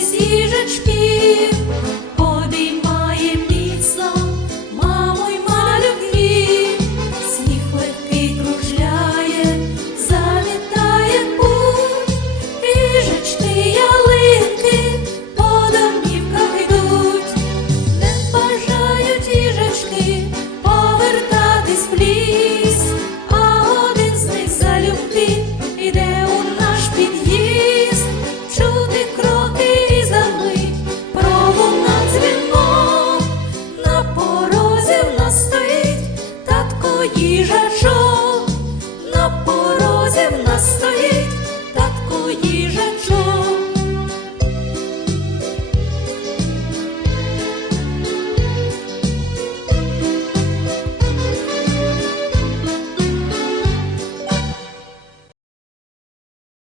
сіжечки.